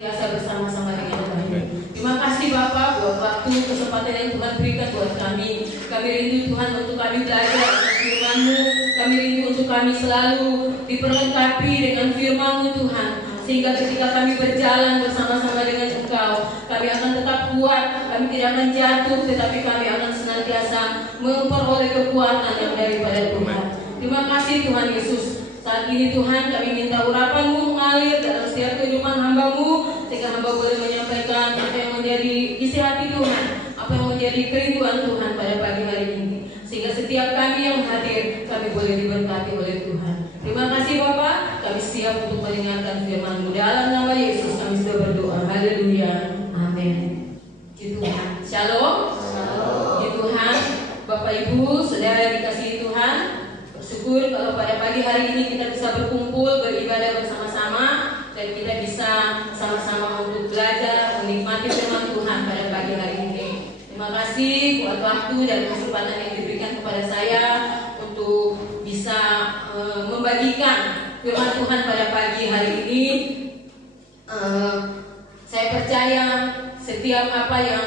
biasa bersama-sama dengan Tuhan. Terima kasih Bapak buat waktu kesempatan yang Tuhan berikan buat kami. Kami rindu Tuhan untuk kami belajar firman-Mu. Kami rindu untuk kami selalu diperlengkapi dengan firman-Mu Tuhan. Sehingga ketika kami berjalan bersama-sama dengan Engkau, kami akan tetap kuat. Kami tidak akan jatuh, tetapi kami akan senantiasa memperoleh kekuatan yang daripada Tuhan. Terima kasih Tuhan Yesus. Saat ini Tuhan kami minta urapan-Mu mengalir dalam setiap kehidupan hamba-Mu, sehingga hamba boleh menyampaikan apa yang menjadi isi hati Tuhan, apa yang menjadi kerinduan Tuhan pada pagi hari ini, sehingga setiap kami yang hadir kami boleh diberkati oleh Tuhan. Terima kasih Bapak, kami siap untuk mendengarkan firman-Mu. Dalam nama Yesus kami sudah berdoa. Haleluya. Amin. Puji Tuhan. Shalom. Puji Tuhan. Bapak Ibu, saudara dikasihi Tuhan, bersyukur kalau pada pagi hari ini kita bisa berkumpul, beribadah bersama-sama, dan kita bisa sama-sama untuk belajar, menikmati firman Tuhan pada pagi hari ini. Terima kasih buat waktu dan kesempatan yang diberikan kepada saya untuk bisa membagikan firman Tuhan pada pagi hari ini. Saya percaya setiap apa yang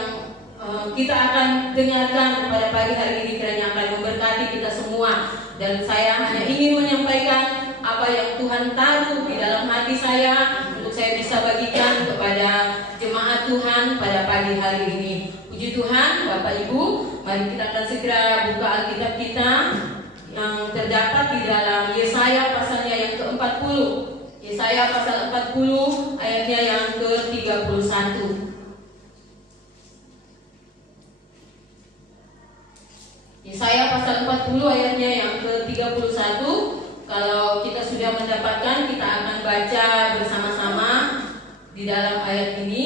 kita akan dengarkan pada pagi hari ini kiranya akan memberkati kita semua. Dan saya hanya ingin menyampaikan apa yang Tuhan taruh di dalam hati saya untuk saya bisa bagikan kepada jemaat Tuhan pada pagi hari ini. Puji Tuhan, Bapak Ibu, mari kita akan segera buka Alkitab kita yang terdapat di dalam Yesaya pasalnya yang ke-40. Yesaya pasal 40 ayatnya yang ke-31. Yesaya pasal 40 ayatnya yang ke-31. Kalau kita sudah mendapatkan, kita akan baca bersama-sama di dalam ayat ini.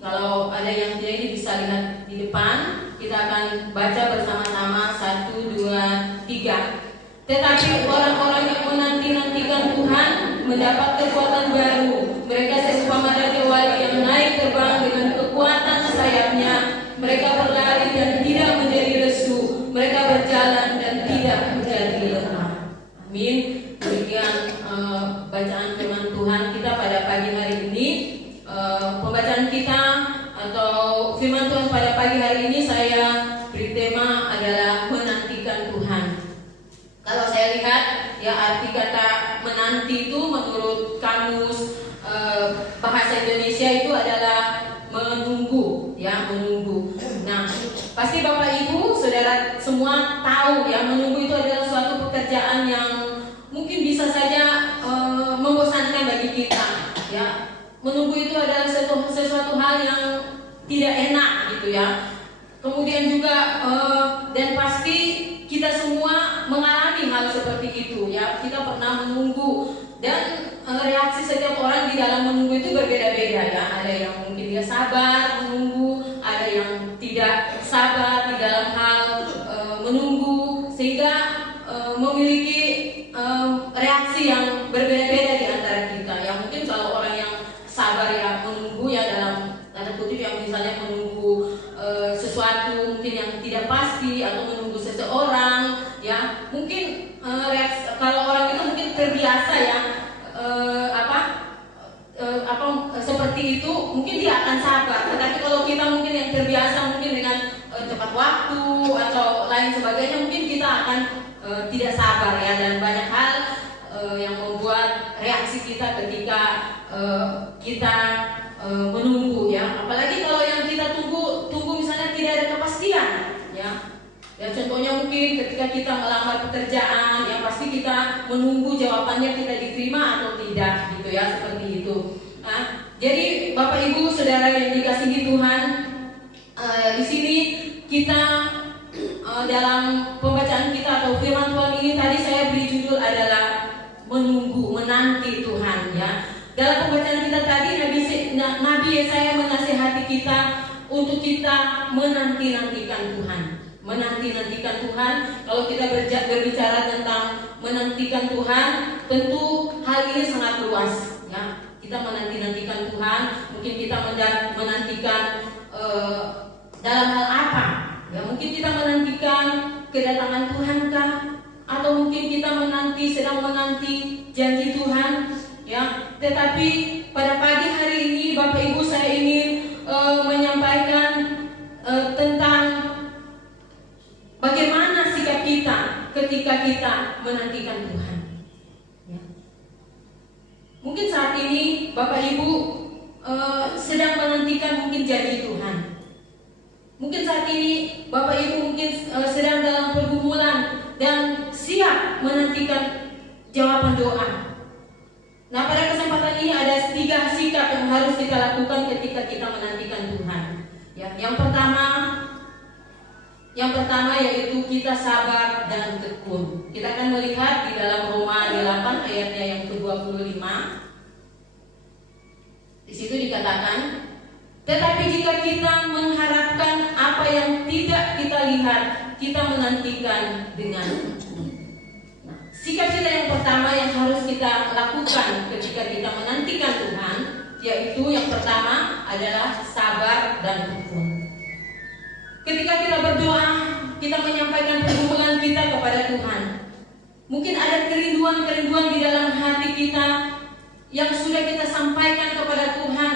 Kalau ada yang tidak ini bisa lihat di depan. Kita akan baca bersama-sama 1, 2, 3. Tetapi orang-orang yang menanti-nantikan Tuhan mendapat kekuatan baru. Mereka seumpama raja wali yang naik terbang dengan kekuatan sayapnya. Mereka berlari dan tidak menjadi lesu. Mereka berjalan dan tidak menjadi lemah. Amin. Demikian bacaan firman Tuhan kita pada pagi hari ini. Pembacaan kita atau firman Tuhan pada pagi hari ini saya beri tema adalah menantikan Tuhan. Kalau saya lihat ya arti kata menanti itu menurut kamus bahasa Indonesia itu adalah menunggu, ya menunggu. Nah, pasti Bapak Ibu, saudara semua tahu ya menunggu itu adalah suatu pekerjaan yang mungkin bisa saja membosankan bagi kita. Ya, menunggu itu adalah sesuatu hal yang tidak enak gitu ya. Kemudian juga dan pasti kita semua mengalami hal seperti itu ya. Kita pernah menunggu dan reaksi setiap orang di dalam menunggu itu berbeda-beda ya. Ada yang mungkin dia sabar menunggu, ada yang tidak sabar di dalam hal menunggu, sehingga memiliki reaksi yang berbeda-beda di antara kita. Ya mungkin kalau orang yang sabar ya menunggu ya dalam tanda kutip yang misalnya menunggu sesuatu mungkin yang tidak pasti atau menunggu seseorang ya mungkin reaksi, kalau orang itu mungkin terbiasa ya seperti itu mungkin dia akan sabar. Tetapi kalau kita mungkin yang terbiasa mungkin dengan tepat waktu atau lain sebagainya mungkin kita akan tidak sabar ya, dan banyak hal yang membuat reaksi kita ketika kita menunggu ya. Apalagi kalau yang kita tunggu misalnya tidak ada kepastian ya. Ya contohnya mungkin ketika kita melamar pekerjaan ya pasti kita menunggu jawabannya kita diterima atau tidak gitu ya, seperti itu. Nah, jadi Bapak Ibu Saudara yang dikasihi Tuhan, di sini kita dalam pembacaan kita atau firman Tuhan ini tadi saya beri judul adalah menunggu, menanti Tuhan ya. Dalam pembacaan kita tadi Nabi Yesaya menasihati kita untuk kita menanti-nantikan Tuhan. Menanti-nantikan Tuhan. Kalau kita berbicara tentang menantikan Tuhan, tentu hal ini sangat luas ya. Kita menanti-nantikan Tuhan, mungkin kita menantikan dalam hal apa? Ya mungkin kita menantikan kedatangan Tuhan kah? Atau mungkin kita sedang menanti janji Tuhan ya. Tetapi pada pagi hari ini Bapak Ibu saya ingin menyampaikan tentang bagaimana sikap kita ketika kita menantikan Tuhan. Ya. Mungkin saat ini Bapak Ibu sedang menantikan mungkin janji Tuhan. Mungkin saat ini Bapak Ibu mungkin sedang dalam pergumulan dan siap menantikan jawaban doa. Nah, pada kesempatan ini ada 3 sikap yang harus kita lakukan ketika kita menantikan Tuhan. Ya, yang pertama yaitu kita sabar dan tekun. Kita akan melihat di dalam Roma 8 ayatnya yang ke-25. Di situ dikatakan, tetapi jika kita mengharapkan apa yang tidak kita lihat, kita menantikan dengan tekun. Nah, sikap kita yang pertama yang harus kita lakukan ketika kita menantikan Tuhan, yaitu yang pertama adalah sabar dan tekun. Ketika kita berdoa, kita menyampaikan pergumulan kita kepada Tuhan. Mungkin ada kerinduan-kerinduan di dalam hati kita yang sudah kita sampaikan kepada Tuhan.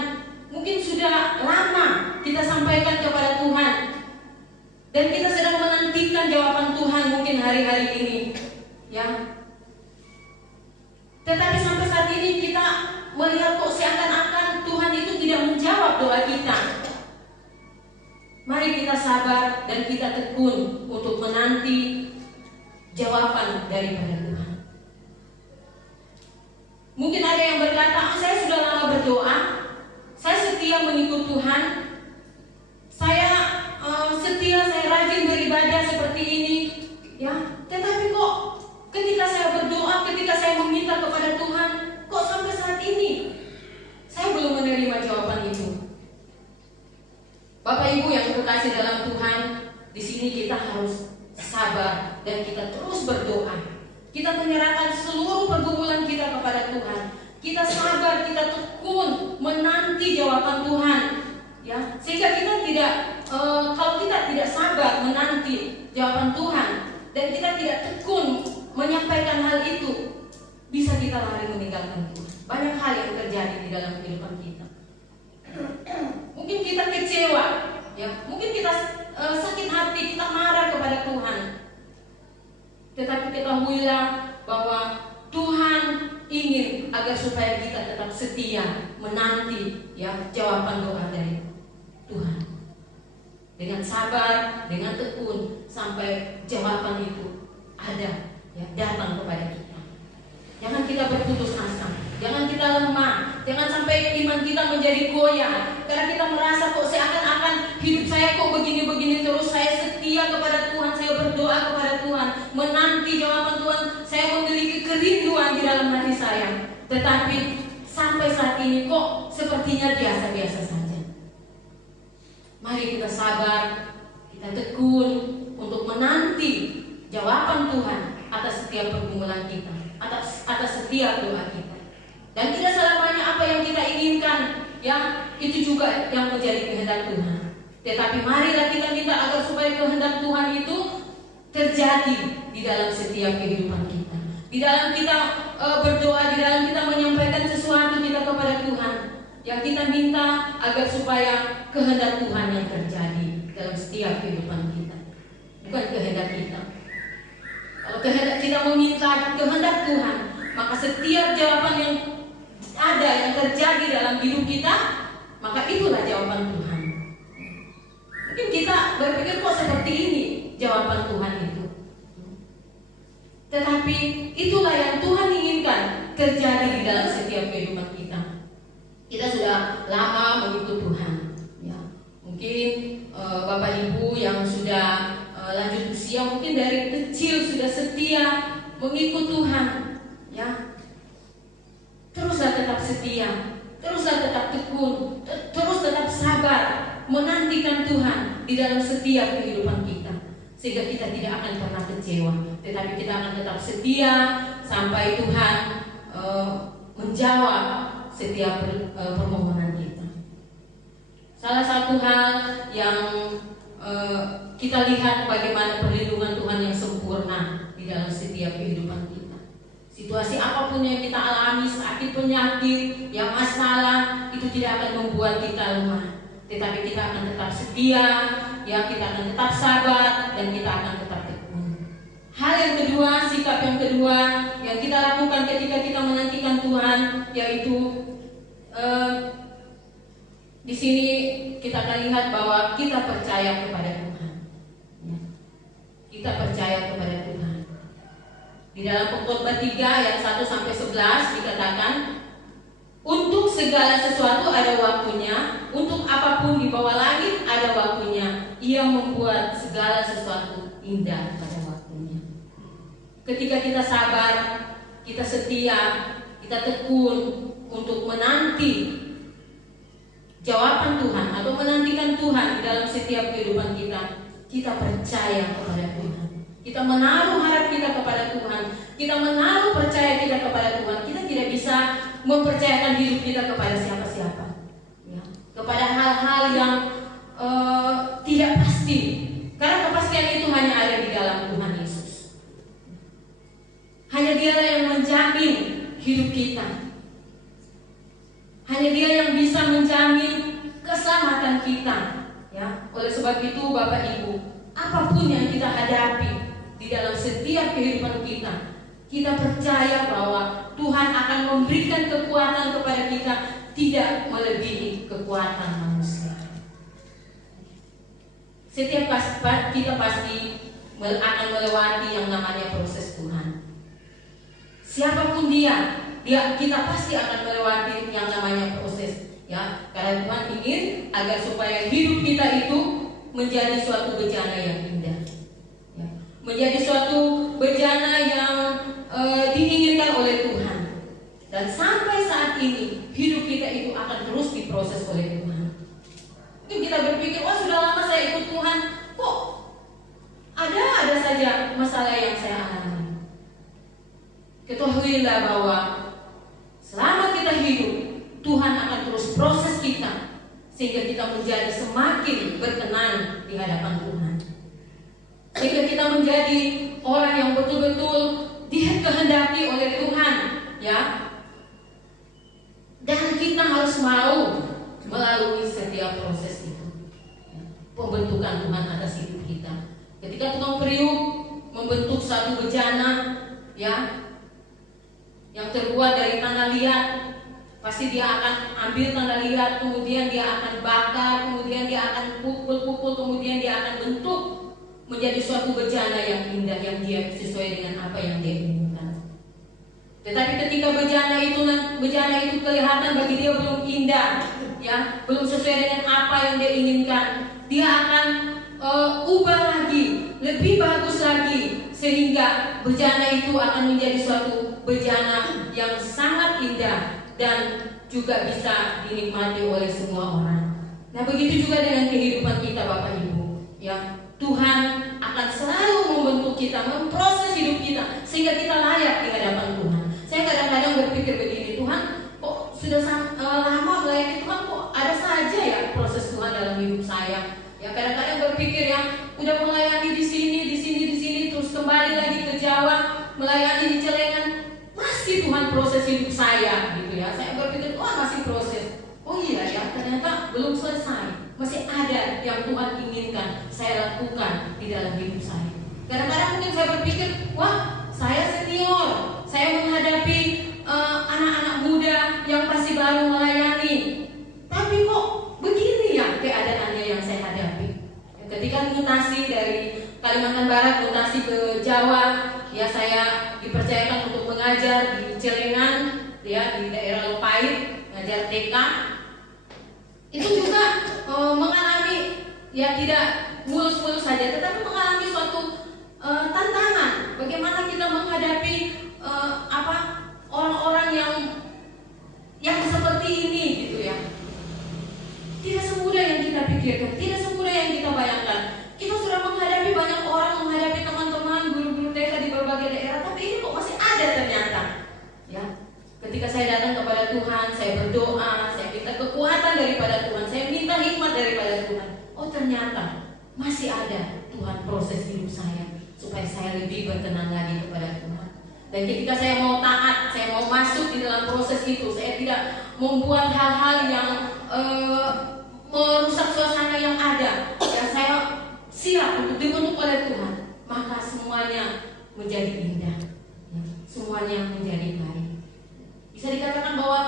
Mungkin sudah lama kita sampaikan kepada Tuhan, dan kita sedang menantikan jawaban Tuhan mungkin hari-hari ini, ya. Tetapi sampai saat ini kita melihat kok seakan-akan Tuhan itu tidak menjawab doa kita. Mari kita sabar dan kita tekun untuk menanti jawaban daripada Tuhan. Mungkin ada yang berkata, saya sudah lama berdoa, saya setia mengikut Tuhan, saya setia, saya rajin beribadah seperti ini, ya. Tetapi kok ketika saya berdoa, ketika saya meminta kepada Tuhan, kok sampai saat ini saya belum menerima jawaban itu. Bapak Ibu yang terkasih dalam Tuhan, di sini kita harus sabar dan kita terus berdoa. Kita menyerahkan seluruh pergumulan kita kepada Tuhan. Kita sabar, kita tekun menanti jawaban Tuhan, ya. Sehingga kita tidak, kalau kita tidak sabar menanti jawaban Tuhan dan kita tidak tekun menyampaikan hal itu, bisa kita lari meninggalkan Tuhan. Banyak hal yang terjadi di dalam kehidupan kita. Mungkin kita kecewa, ya. Mungkin kita sakit hati, kita marah kepada Tuhan. Tetapi ketahuilah bahwa Tuhan ingin agar supaya kita tetap setia menanti, ya, jawaban doa dari Tuhan. Dengan sabar, dengan tekun sampai jawaban itu ada, ya, datang kepada kita. Jangan kita berputus asa, jangan kita lemah, jangan sampai iman kita menjadi goyah karena kita merasa kok seakan-akan hidup saya kok begini-begini terus. Saya setia kepada Tuhan, saya berdoa kepada Tuhan, menanti jawaban Tuhan, saya memiliki kerinduan di dalam hati saya. Tetapi sampai saat ini kok sepertinya biasa-biasa saja. Mari kita sabar, kita tekun untuk menanti jawaban Tuhan atas setiap pergumulan kita, atas setiap doa kita. Dan tidak selamanya apa yang kita inginkan, ya, itu juga yang menjadi kehendak Tuhan. Tetapi marilah kita minta agar supaya kehendak Tuhan itu terjadi di dalam setiap kehidupan kita. Di dalam kita berdoa, di dalam kita menyampaikan sesuatu kita kepada Tuhan, yang kita minta agar supaya kehendak Tuhan yang terjadi dalam setiap kehidupan kita, bukan kehendak kita. Kalau kehendak kita meminta kehendak Tuhan, maka setiap jawaban yang ada yang terjadi dalam hidup kita, maka itulah jawaban Tuhan. Mungkin kita berpikir kok seperti ini jawaban Tuhan itu, tetapi itulah yang Tuhan inginkan terjadi di dalam setiap kehidupan kita. Kita sudah lama mengikut Tuhan, ya. Mungkin Bapak Ibu yang sudah lanjut usia, mungkin dari kecil sudah setia mengikut Tuhan, ya. Teruslah tetap setia, teruslah tetap tekun, terus tetap sabar menantikan Tuhan di dalam setiap kehidupan kita, sehingga kita tidak akan pernah kecewa, tetapi kita akan tetap setia sampai Tuhan menjawab setiap permohonan kita. Salah satu hal yang kita lihat bagaimana perlindungan Tuhan yang sempurna di dalam setiap kehidupan kita. Situ Situasi apapun yang kita alami, sakit, penyakit, yang masalah, itu tidak akan membuat kita lemah. Tetapi kita akan tetap setia, ya, kita akan tetap sabar, dan kita akan tetap tekun. Hal yang kedua, sikap yang kedua yang kita lakukan ketika kita menantikan Tuhan, yaitu di sini kita akan lihat bahwa kita percaya kepada Tuhan. Ya. Kita percaya kepada Tuhan. Di dalam Pengkhotbah 3 ayat 1-11 dikatakan, untuk segala sesuatu ada waktunya, untuk apapun di bawah langit ada waktunya. Ia membuat segala sesuatu indah pada waktunya. Ketika kita sabar, kita setia, kita tekun untuk menanti jawaban Tuhan atau menantikan Tuhan di dalam setiap kehidupan kita, kita percaya kepada Tuhan. Kita menaruh harap kita kepada Tuhan. Kita menaruh percaya kita kepada Tuhan. Kita tidak bisa mempercayakan hidup kita kepada siapa-siapa, ya, kepada hal-hal yang tidak pasti. Karena kepastian itu hanya ada di dalam Tuhan Yesus. Hanya Dialah yang menjamin hidup kita. Hanya Dia yang bisa menjamin keselamatan kita, ya. Oleh sebab itu, Bapak Ibu, apapun yang kita hadapi di dalam setiap kehidupan kita, kita percaya bahwa Tuhan akan memberikan kekuatan kepada kita tidak melebihi kekuatan manusia. Setiap kita pasti akan melewati yang namanya proses Tuhan. Siapapun dia kita pasti akan melewati yang namanya proses, ya. Karena Tuhan ingin agar supaya hidup kita itu menjadi suatu bejana yang indah, ya. Menjadi suatu bejana yang diinginkan oleh Tuhan. Dan sampai saat ini hidup kita itu akan terus diproses oleh Tuhan. Mungkin kita berpikir, oh sudah lama saya ikut Tuhan, kok ada saja masalah yang saya alami. Ketahuilah bahwa selama kita hidup, Tuhan akan terus proses kita sehingga kita menjadi semakin berkenan di hadapan Tuhan. Sehingga kita menjadi orang yang betul-betul dikehendaki oleh Tuhan, ya. Dan kita harus mau melalui setiap proses itu, ya. Pembentukan Tuhan atas hidup kita. Ketika tukang periuk membentuk satu bejana, ya, yang terbuat dari tanah liat, pasti dia akan ambil tanah liat, kemudian dia akan bakar, kemudian dia akan pukul, kemudian dia akan bentuk menjadi suatu bejana yang indah, yang dia sesuai dengan apa yang dia inginkan. Tetapi ketika bejana itu kelihatan bagi dia belum indah, ya, belum sesuai dengan apa yang dia inginkan, dia akan ubah lagi, lebih bagus lagi, sehingga bejana itu akan menjadi suatu bejana yang sangat indah dan juga bisa dinikmati oleh semua orang. Nah, begitu juga dengan kehidupan kita, Bapak Ibu, ya. Tuhan akan selalu membentuk kita, memproses hidup kita sehingga kita layak di hadapan Tuhan. Saya kadang-kadang berpikir begini, Tuhan, kok sudah lama melayani Tuhan, kok ada saja ya proses Tuhan dalam hidup saya. Ya, kadang-kadang berpikir ya, udah melayani di sini, terus kembali lagi ke Jawa, melayani di Celengan, masih Tuhan proses hidup saya, gitu ya. Saya berpikir, masih proses. Oh iya ya, ternyata belum selesai. Masih ada yang Tuhan inginkan saya lakukan di dalam hidup saya. Kadang-kadang mungkin saya berpikir, wah, saya senior, saya menghadapi anak-anak muda yang masih baru melayani. Tapi kok begini ya keadaannya yang saya hadapi. Ketika mutasi dari Kalimantan Barat mutasi ke Jawa, ya, saya dipercayakan untuk mengajar di Celengan, ya, di daerah Lepait, mengajar TK. Itu juga mengalami, ya, tidak mulus-mulus saja, tetapi mengalami suatu tantangan. Bagaimana kita menghadapi orang-orang yang seperti ini, gitu ya. Tidak semudah yang kita pikirkan, tidak semudah yang kita bayangkan. Kita sudah menghadapi banyak orang, menghadapi teman-teman guru-guru TK di berbagai daerah, tapi ini kok masih ada ternyata, ya. Ketika saya datang kepada Tuhan, saya berdoa, saya minta kekuatan daripada Tuhan, saya minta hikmat daripada Tuhan. Oh, ternyata masih ada Tuhan proses hidup saya supaya saya lebih berkenan lagi kepada Tuhan. Dan ketika saya mau taat, saya mau masuk di dalam proses itu, saya tidak membuat hal-hal yang merusak suasana yang ada. Ya, saya siap untuk dibentuk oleh Tuhan. Maka semuanya menjadi indah, ya, semuanya menjadi baik. Bisa dikatakan bahwa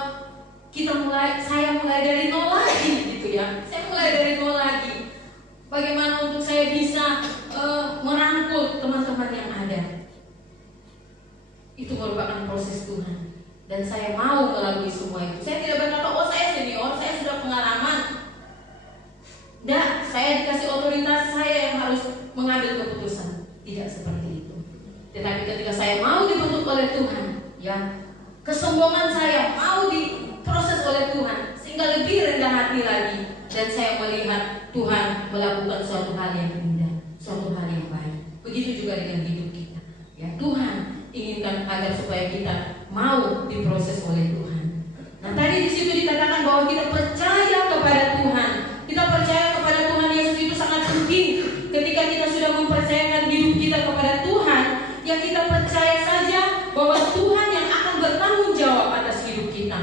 saya mulai dari nol lagi, gitu ya. Saya mulai dari nol lagi. Bagaimana untuk saya bisa merangkul teman-teman yang ada? Itu merupakan proses Tuhan. Dan saya mau melalui semua itu. Saya tidak berkata, oh saya senior, saya sudah pengalaman. Tidak, saya dikasih otoritas, saya yang harus mengambil keputusan. Tidak seperti itu. Tetapi ketika saya mau dibentuk oleh Tuhan, ya, kesombongan saya mau diproses oleh Tuhan, sehingga lebih rendah hati lagi. Dan saya melihat Tuhan melakukan suatu hal yang indah, suatu hal yang baik. Begitu juga dengan hidup kita. Ya, Tuhan inginkan agar supaya kita mau diproses oleh Tuhan. Nah, tadi di situ dikatakan bahwa kita percaya kepada Tuhan. Kita percaya kepada Tuhan Yesus itu sangat penting. Ketika kita sudah mempercayakan hidup kita kepada Tuhan, ya kita percaya saja bahwa Tuhan yang akan bertanggung jawab atas hidup kita.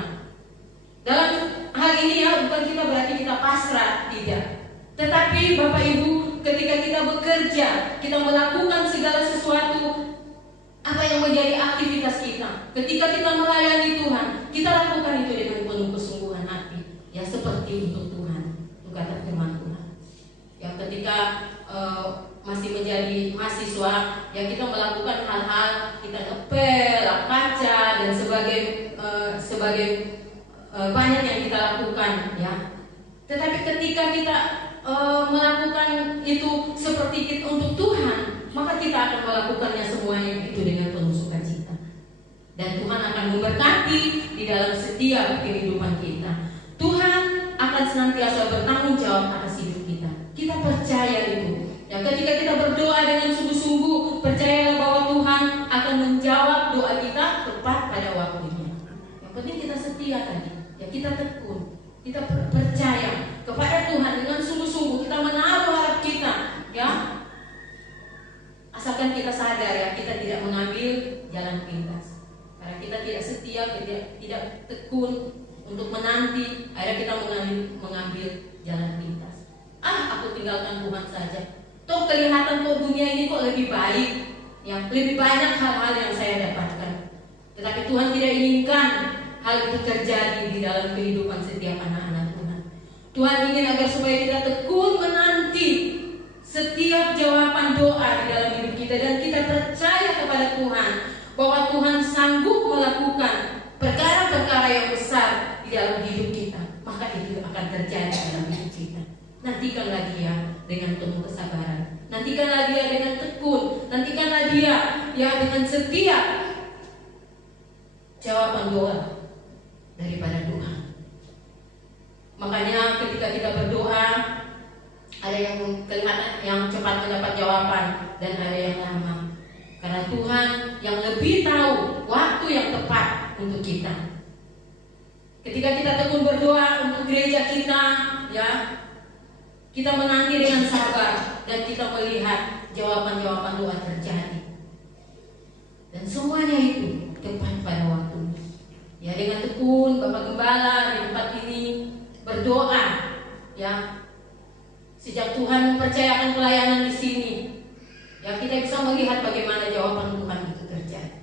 Dalam hal ini ya, bukan kita berarti kita pasrah, tidak. Tetapi Bapak Ibu, ketika kita bekerja, kita melakukan segala sesuatu apa yang menjadi aktivitas kita. Ketika kita melayani Tuhan, kita lakukan itu dengan penuh kesungguhan hati. Ya, seperti untuk Tuhan, untuk kata firman Tuhan. Ya, ketika masih menjadi mahasiswa, ya kita melakukan hal-hal, kita ngepel, lap kaca dan sebagai banyak yang kita lakukan, ya. Tetapi ketika kita melakukan itu seperti untuk Tuhan, maka kita akan melakukannya semuanya itu dengan penuh sukacita. Dan Tuhan akan memberkati di dalam setiap kehidupan kita. Tuhan akan senantiasa bertanggung jawab atas hidup kita. Kita percaya itu. Ya, ketika kita berdoa dengan sungguh-sungguh, percayalah bahwa Tuhan akan menjawab doa kita tepat pada waktunya. Yang penting kita setia tadi. Ya, kita tekun, kita percaya kepada Tuhan dengan sungguh-sungguh, kita menaruh harap kita, ya. Asalkan kita sadar ya, kita tidak mengambil jalan pintas. Karena kita tidak setia, tidak tekun untuk menanti, akhirnya kita mengambil jalan pintas. Aku tinggalkan Tuhan saja. Toh kelihatan kok dunia ini kok lebih baik, ya, lebih banyak hal-hal yang saya dapatkan. Tetapi Tuhan tidak inginkan hal itu terjadi di dalam kehidupan setiap anak-anak Tuhan. Tuhan ingin agar supaya kita tekun menanti setiap jawaban doa di dalam hidup kita, dan kita percaya kepada Tuhan bahwa Tuhan sanggup melakukan perkara-perkara yang besar di dalam hidup kita. Maka itu akan terjadi dalam hidup kita. Nantikanlah Dia dengan penuh kesabaran. Nantikanlah Dia dengan tekun. Nantikanlah Dia ya dengan setia jawaban doa daripada Tuhan. Makanya ketika kita berdoa, ada yang kelihatan yang cepat mendapat jawaban dan ada yang lama. Karena Tuhan yang lebih tahu waktu yang tepat untuk kita. Ketika kita tekun berdoa untuk gereja kita, ya, kita menanti dengan sabar dan kita melihat jawaban-jawaban doa terjadi. Dan semuanya itu tepat pada waktunya. Ya, dengan tekun Bapak Gembala di tempat ini berdoa, ya, sejak Tuhan mempercayakan pelayanan di sini, ya, kita bisa melihat bagaimana jawaban Tuhan itu terjadi.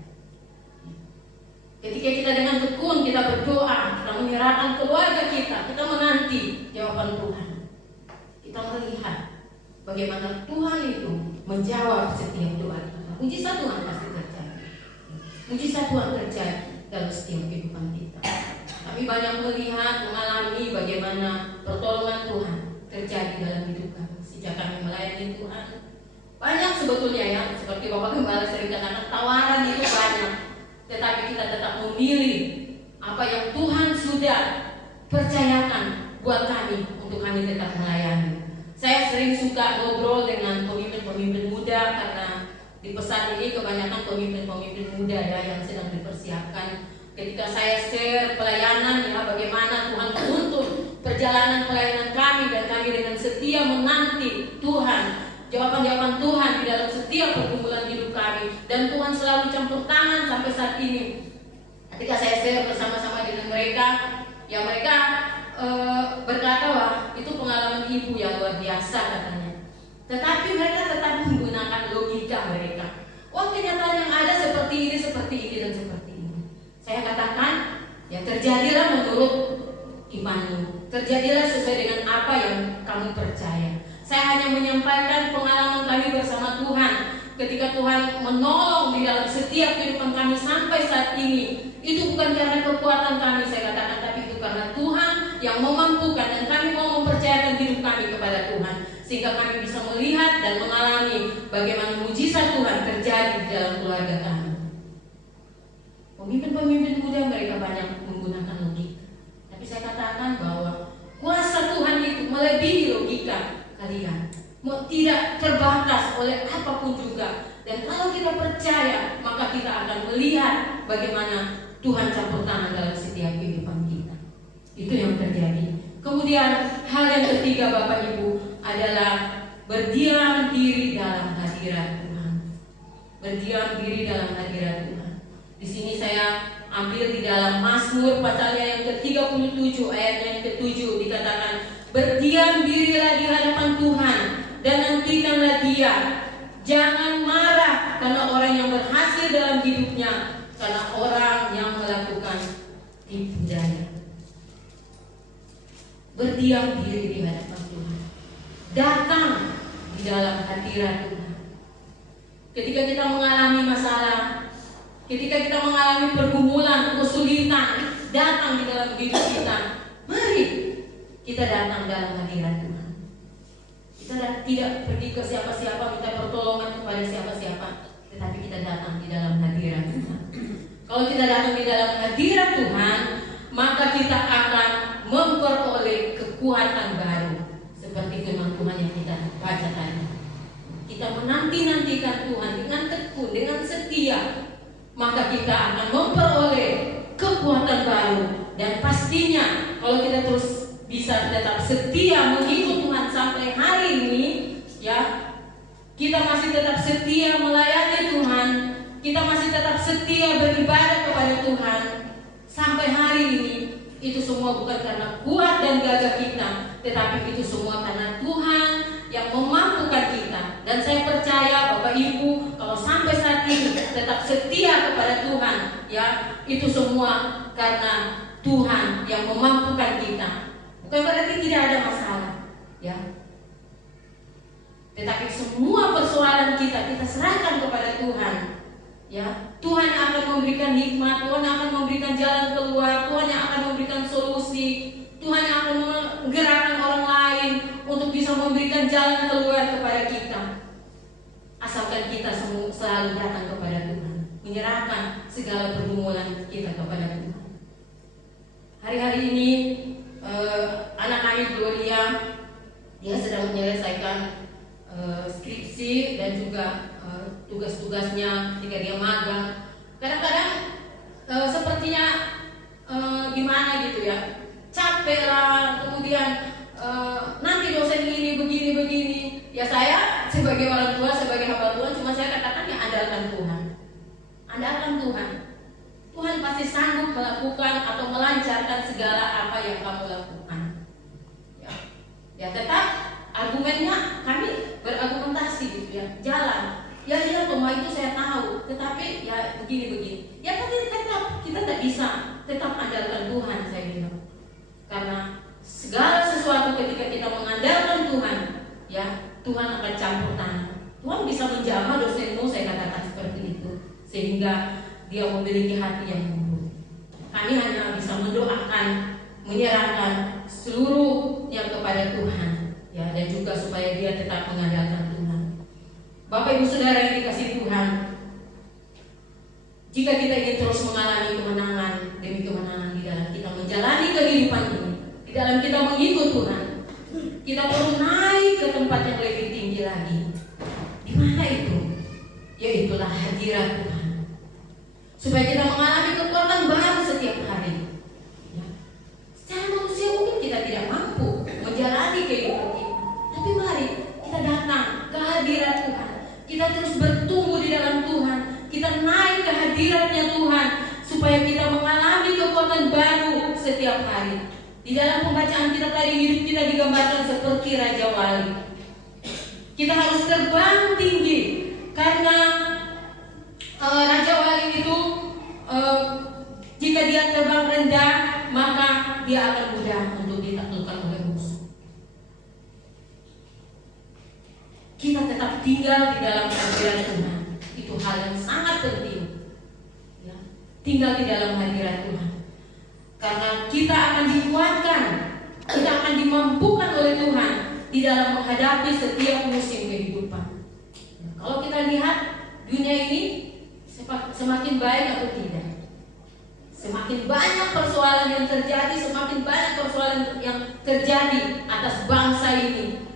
Ketika kita dengan tekun kita berdoa, kita menyerahkan keluarga kita menanti jawaban Tuhan. Kita melihat bagaimana Tuhan itu menjawab setiap doa kita. Mujizat Tuhan pasti terjadi. Mujizat Tuhan terjadi dalam setiap kehidupan kita. Kami banyak melihat, mengalami bagaimana pertolongan Tuhan terjadi dalam hidup kami sejak kami melayani Tuhan. Banyak sebetulnya ya, seperti Bapak Gembala sering katakan, tawaran itu banyak, tetapi kita tetap memilih apa yang Tuhan sudah percayakan buat kami untuk kami tetap melayani. Saya sering suka ngobrol dengan pemimpin-pemimpin muda, karena di pesan ini kebanyakan pemimpin-pemimpin muda ya yang sedang dipersiapkan. Ketika saya share pelayanan ya, bagaimana Tuhan menuntun perjalanan pelayanan kami, dan kami dengan setia menanti Tuhan jawaban-jawaban Tuhan di dalam setiap pergumulan hidup kami. Dan Tuhan selalu campur tangan sampai saat ini. Ketika saya share bersama-sama dengan mereka, ya mereka berkata, wah itu pengalaman ibu yang luar biasa katanya. Tetapi mereka tetap menggunakan logika mereka. Wah kenyataan yang ada seperti ini, dan seperti ini. Saya katakan, ya terjadilah menurut imanmu, terjadilah sesuai dengan apa yang kamu percaya. Saya hanya menyampaikan pengalaman kami bersama Tuhan. Ketika Tuhan menolong di dalam setiap kehidupan kami sampai saat ini, itu bukan karena kekuatan kami, saya katakan, tapi itu karena Tuhan yang memampukan, dan kami mau mempercayakan hidup kami kepada Tuhan, sehingga kami bisa melihat dan mengalami bagaimana mujizat Tuhan terjadi di dalam keluarga kami. Pemimpin-pemimpin muda mereka banyak menggunakan logika, tapi saya katakan bahwa kuasa Tuhan itu melebihi logika kalian, tidak terbatas oleh apapun juga. Dan kalau kita percaya, maka kita akan melihat bagaimana Tuhan campur tangan dalam setiap kehidupan kita. Itu yang terjadi. Kemudian hal yang ketiga Bapak Ibu adalah berdiam diri dalam hadirat Tuhan. Berdiam diri dalam hadirat Tuhan. Di sini saya ambil di dalam Mazmur pasalnya yang ke-37 ayatnya yang ke-7 dikatakan, berdiam dirilah di hadapan Tuhan dan nantikanlah Dia. Jangan marah karena orang yang berhasil dalam hidupnya, karena orang yang melakukan tipu daya. Berdiam diri di hadapan Tuhan, datang di dalam hadirat Tuhan. Ketika kita mengalami masalah, ketika kita mengalami pergumulan, kesulitan, datang di dalam hidup kita, mari kita datang dalam hadirat Tuhan. Kita tidak pergi ke siapa-siapa minta pertolongan kepada siapa-siapa, tetapi kita datang di dalam hadirat Tuhan. Kalau kita datang di dalam hadirat Tuhan, maka kita akan memperoleh kekuatan baru, seperti firman Tuhan yang kita baca tadi. Kita menanti-nantikan Tuhan dengan tekun, dengan setia, maka kita akan memperoleh kekuatan baru. Dan pastinya kalau kita terus bisa tetap setia mengikut Tuhan sampai hari ini, ya, kita masih tetap setia melayani Tuhan, kita masih tetap setia beribadah kepada Tuhan sampai hari ini, itu semua bukan karena kuat dan gagah kita, tetapi itu semua karena Tuhan yang memampukan kita. Dan saya percaya Bapak Ibu, kalau sampai saat ini tetap setia kepada Tuhan, ya, itu semua karena Tuhan yang memampukan kita. Bukan berarti tidak ada masalah, ya. Tetapi semua persoalan kita serahkan kepada Tuhan, ya. Tuhan yang akan memberikan hikmat, Tuhan yang akan memberikan jalan keluar, Tuhan yang akan memberikan solusi, Tuhan yang akan menggerakkan orang lain untuk bisa memberikan jalan keluar kepada kita. Asalkan kita selalu datang kepada Tuhan, menyerahkan segala pergumulan kita kepada Tuhan. Hari-hari ini anak kami Gloria, dia sedang menyelesaikan skripsi dan juga tugas-tugasnya ketika dia magang. Kadang-kadang sepertinya gimana gitu ya, capek lah, kemudian nanti dosen ini begini. Ya saya sebagai orang tua, sebagai hamba Tuhan, cuma saya katakan ya andalkan Tuhan. Andalkan Tuhan. Tuhan pasti sanggup melakukan atau melancarkan segala apa yang kamu lakukan. Ya tetap argumennya kami berargumentasi gitu ya, jalan. Ya Tuhan itu saya tahu, tetapi ya begini. Ya tapi tetap kita tidak bisa tetap andalkan Tuhan, saya bilang. Karena segala sesuatu ketika kita mengandalkan Tuhan, ya Tuhan akan campur tangan. Tuhan bisa menjamah dosenmu, saya katakan seperti itu, sehingga dia memiliki hati yang lembut. Kami hanya bisa mendoakan, menyerahkan seluruhnya kepada Tuhan, ya, dan juga supaya dia tetap mengandalkan Tuhan. Bapak Ibu Saudara yang dikasihi Tuhan, jika kita ingin terus mengalami kemenangan demi kemenangan di dalam kita menjalani kehidupan ini, di dalam kita mengikut Tuhan, kita perlu naik ke tempat yang lebih tinggi lagi. Di mana itu? Yaitulah hadirat Tuhan. Supaya kita mengalami kekuatan baru setiap hari. Ya. Secara manusia mungkin kita tidak mampu menjalani kehidupan kita, tapi mari kita datang ke hadirat kita terus bertumbuh di dalam Tuhan, kita naik ke hadiratnya Tuhan, supaya kita mengalami kekuatan baru setiap hari. Di dalam pembacaan kita tadi, hidup kita digambarkan seperti Raja Wali. Kita harus terbang tinggi, karena Raja Wali itu jika dia terbang rendah, maka dia akan mudah untuk ditaklukkan oleh musuh. Kita tetap tinggal di dalam hadirat Tuhan, itu hal yang sangat penting, ya. Tinggal di dalam hadirat Tuhan, karena kita akan dikuatkan, kita akan dimampukan oleh Tuhan di dalam menghadapi setiap musim kehidupan. Kalau kita lihat dunia ini semakin baik atau tidak, semakin banyak persoalan yang terjadi, semakin banyak persoalan yang terjadi atas bangsa ini.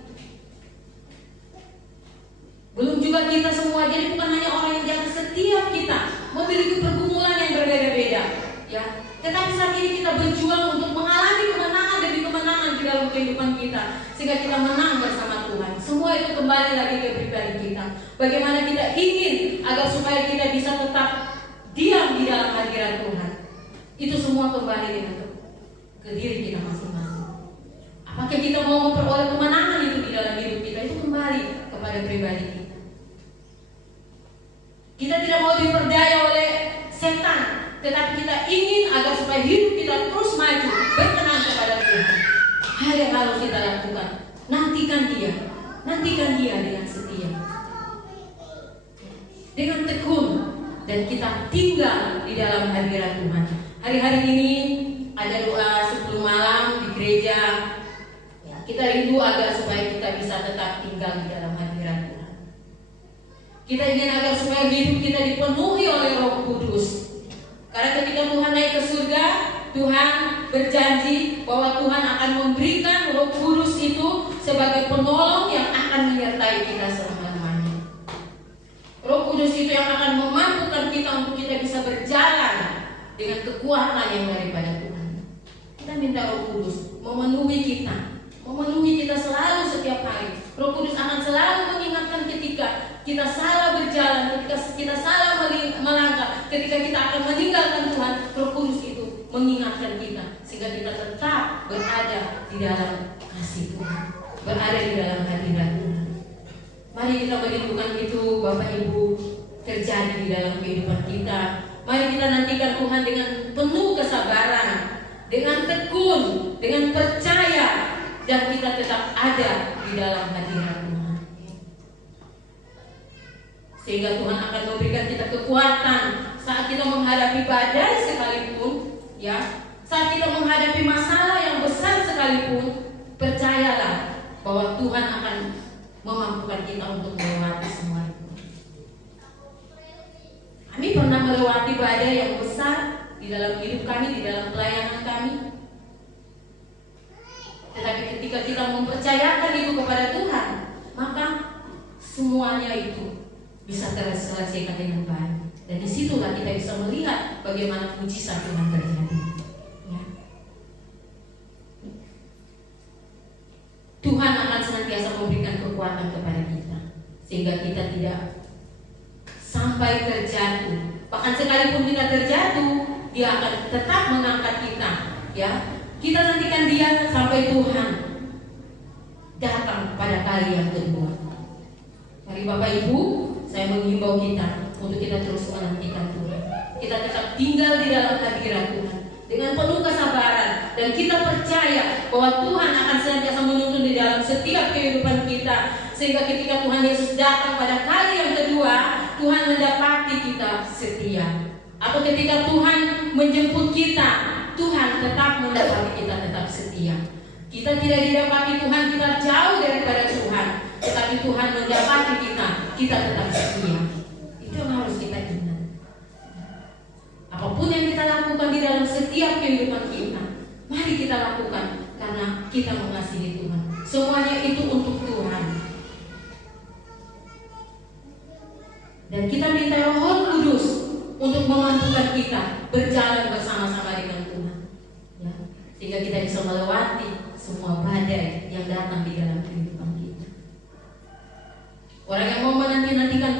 Belum juga kita semua, jadi bukan hanya orang yang jatuh, setiap kita memiliki pergumulan yang berbeda-beda, ya. Tetapi saat ini kita berjuang untuk mengalami kemenangan demi kemenangan di dalam kehidupan kita, sehingga kita menang bersama Tuhan. Semua itu kembali lagi ke pribadi kita. Bagaimana kita ingin agar supaya kita bisa tetap diam di dalam hadirat Tuhan. Itu semua kembali dengan ke diri kita masing-masing. Apakah kita mau memperoleh kemenangan itu di dalam hidup kita? Itu kembali kepada pribadi kita. Kita tidak mau diperdaya oleh setan, tetapi kita ingin agar supaya hidup kita terus maju, berkenan kepada Tuhan. Hal yang harus kita lakukan, nantikan dia dengan setia, dengan tekun, dan kita tinggal di dalam hadirat Tuhan. Hari-hari ini ada doa sebelum malam di gereja, ya, kita rindu agar supaya kita bisa tetap tinggal di dalam hadirat Tuhan. Kita ingin agar supaya hidup kita dipenuhi oleh Roh Kudus. Karena ketika Tuhan naik ke surga, Tuhan berjanji bahwa Tuhan akan memberikan Roh Kudus itu sebagai penolong yang akan menyertai kita selama-lamanya. Roh Kudus itu yang akan memampukan kita untuk kita bisa berjalan dengan kekuatan yang daripada Tuhan. Kita minta Roh Kudus memenuhi kita selalu setiap hari. Roh Kudus akan selalu mengingatkan ketika kita salah berjalan, ketika kita salah melangkah, ketika kita akan meninggalkan Tuhan. Roh Kudus itu mengingatkan kita sehingga kita tetap berada di dalam kasih Tuhan, berada di dalam hadirat Tuhan. Mari kita merindukan itu, Bapak Ibu, terjadi di dalam kehidupan kita. Mari kita nantikan Tuhan dengan penuh kesabaran, dengan tekun, dengan percaya, dan kita tetap ada di dalam hadirat Tuhan. Sehingga Tuhan akan memberikan kita kekuatan saat kita menghadapi badai sekalipun, ya. Saat kita menghadapi masalah yang besar sekalipun, percayalah bahwa Tuhan akan memampukan kita untuk melewati semua itu. Kami pernah melewati badai yang besar di dalam hidup kami, di dalam pelayanan kami. Tetapi ketika kita mempercayakan itu kepada Tuhan, maka semuanya itu bisa terselesaikan dengan baik. Dan disitulah kita bisa melihat bagaimana mujizat Tuhan terjadi, ya. Tuhan akan senantiasa memberikan kekuatan kepada kita, sehingga kita tidak sampai terjatuh. Bahkan sekalipun kita terjatuh, Dia akan tetap mengangkat kita, ya. Kita nantikan Dia sampai Tuhan datang pada kali yang kedua. Mari Bapak Ibu, saya menghimbau kita untuk kita terus menantikan Tuhan. Kita tetap tinggal di dalam hadirat Tuhan dengan penuh kesabaran, dan kita percaya bahwa Tuhan akan senantiasa menuntun di dalam setiap kehidupan kita, sehingga ketika Tuhan Yesus datang pada kali yang kedua, Tuhan mendapati kita setia. Atau ketika Tuhan menjemput kita, Tuhan tetap mendapati kita tetap setia. Kita tidak didapati Tuhan kita jauh daripada Tuhan, tetapi Tuhan mendapati kita tetap setia. Itu yang harus kita ingat. Apapun yang kita lakukan di dalam setiap kehidupan kita, mari kita lakukan karena kita mengasihi Tuhan. Semuanya itu untuk Tuhan. Dan kita minta Roh Kudus untuk memampukan kita berjalan bersama-sama dengan Tuhan, ya, sehingga kita bisa melewati semua badai yang datang di dalam kehidupan kita. Orang yang mau menanti-nantikan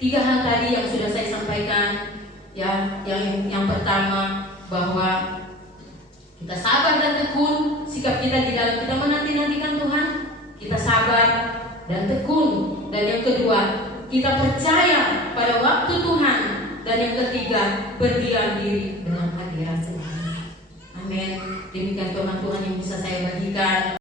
3 hal tadi yang sudah saya sampaikan, ya. Yang pertama, bahwa kita sabar dan tekun, sikap kita di dalam kita menanti-nantikan Tuhan, kita sabar dan tekun. Dan yang kedua, kita percaya pada waktu Tuhan. Dan yang ketiga, berdiam diri dengan hadirat Tuhan. Amin. Demikian firman Tuhan yang bisa saya bagikan.